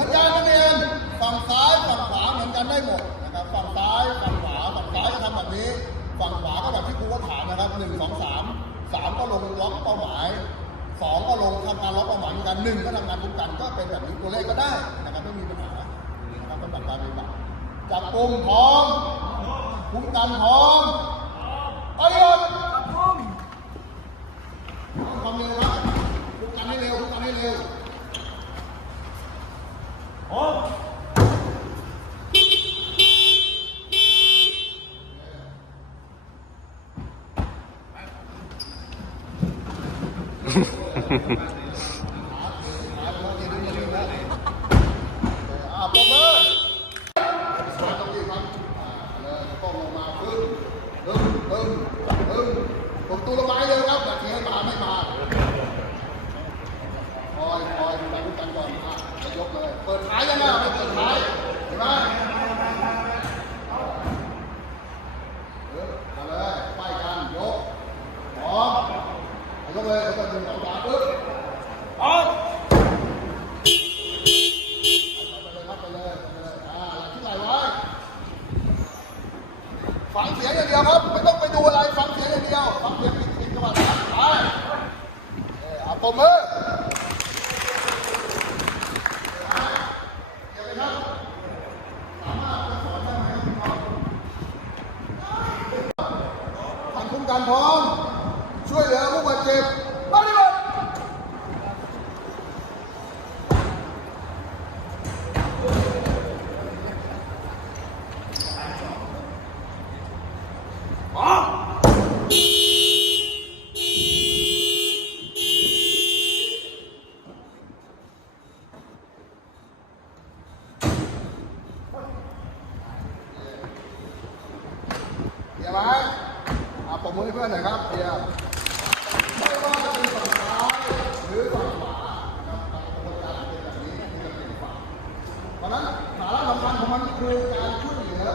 มือนกันนักเรียนฝั่งซ้ายฝั่งขวาเหมือนกันได้หมดนะครับฝั่งซ้ายฝั่งขวาฝั่งซ้ายก็ทำแบบนี้ ฝั่งขวาก็แบบที่ครูก็ถามนะครับหนึ่งสองสามสามก็ลงล็อกเป้าหมายสองก็ลงทำการล็อกเป้าหมายเหมือนกันหนึ่งก็ทำงานคุ้มกันก็เป็นแบบนี้ตัวเลขก็ได้นะครับไม่มีปัญหานะครับสำหรับการปฏิบัติจับกลุ่มพร้อมคุ้มกันพร้อมไปหมดทำเร็วครับคุ้มกันให้เร็วคุ้มกันให้เร็ว อ่าปรบมือสายตรงนี้ครับอ่าเลยก้มลงมาปึ้งปึ้งปึ้งปึ้งผมตูละไม้เลยครับแต่ทีให้มาไม่มาคอยค อยดูแลทุกกันก่อนอะจะยกเลยเปิดท้ายยังไงไม่เปิดท้ายเห็นไหมเออมาเลยไปกันยกพร้อมยกเลยแล้วก็ดึงออกมาปึ๊บ ไปเลยครับไปเลยไปเลยอ่าหลังที่ไหลไว้ ฟังเสียงอย่างเดียวครับ ไม่ต้องไปดูอะไร ฟังเสียงอย่างเดียว ฟังเสียงผิดผิดจังหวะครับไปเออเอาปมมือเดี๋ยวไปครับสารถจะสอนได้ไหมครับทำคุ้มกันพร้อมช่วยเหลือผู้บาดเจ็บปฏิบัติ เดี๋ยวไหมอะปมมือให้เพื่อนหน่อยครับเดี๋ยวไม่ว่าจะเป็นฝั่งซ้ายหรือฝั่งขวานะครับตามกระบวนการเป็นแบบนี้คือจะเป็นฝั่งเพราะฉะนั้นสาระสำคัญของมันคือการช่วยเหลือ